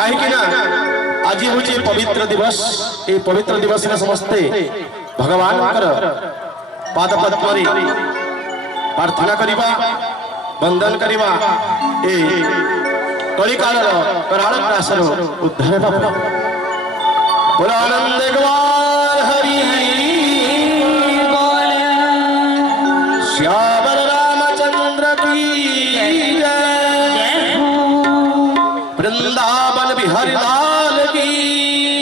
कहीं आज हूँ पवित्र दिवस ये पवित्र दिवस में समस्ते भगवान पाद पद्म प्रार्थना करवा वंदन करवा ए कलिकाल कराल ग्रासर उद्धार बोलो आनंद गवार हरि श्याम रामचंद्र की जय वृंदावन बिहारी लाल की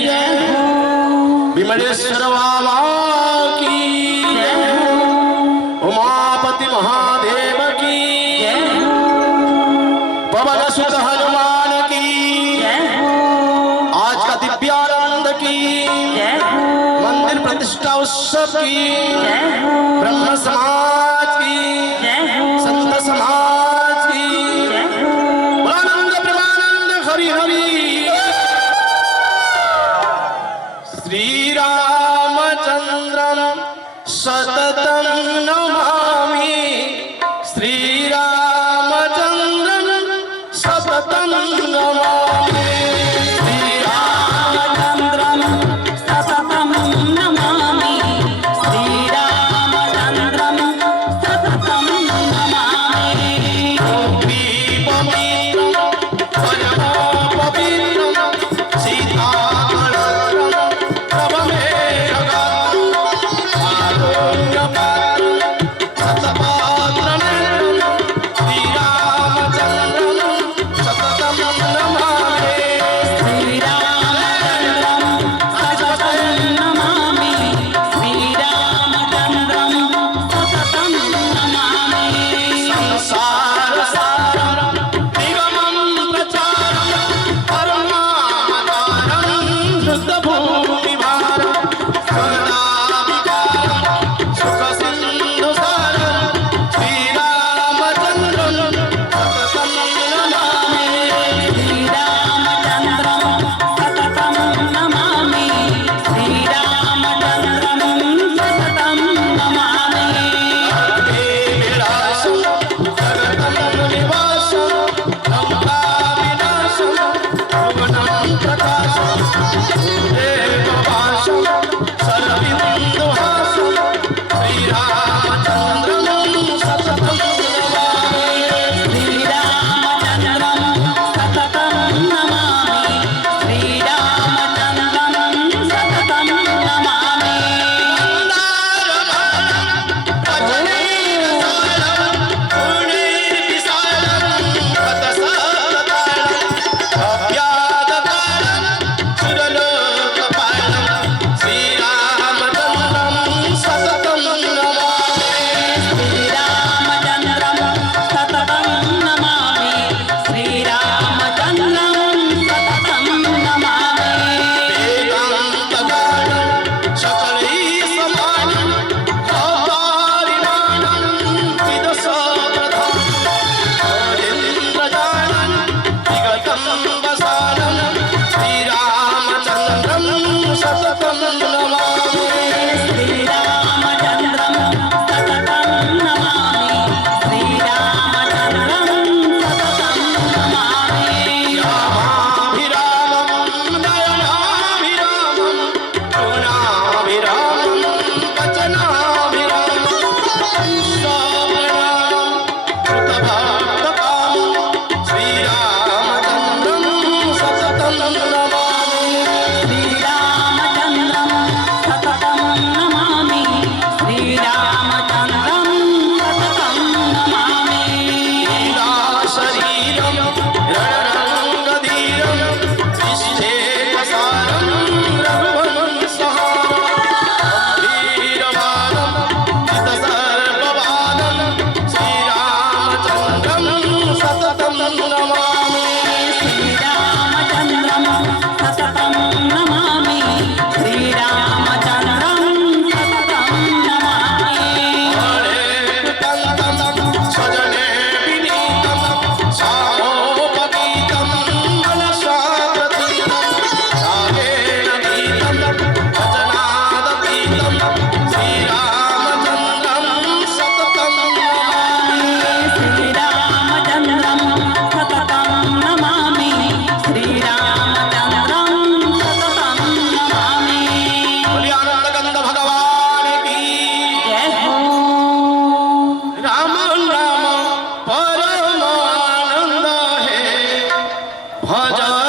जय विमलेश्वर बाबा की जय उमापति महादेव की जय पवन सुत हनुमान की जय आज का दिव्यानंद की जय मंदिर प्रतिष्ठा उत्सव की जय ब्रह्म समाज की जय संत समाज की जय आनंद प्रेमानंद हरि हरि श्री रामचंद्रम सततम नमामि श्री रामचंद्रम सततम नमामि श्री रामचंद्रम सततम नमामि श्री रामचंद्रम भजन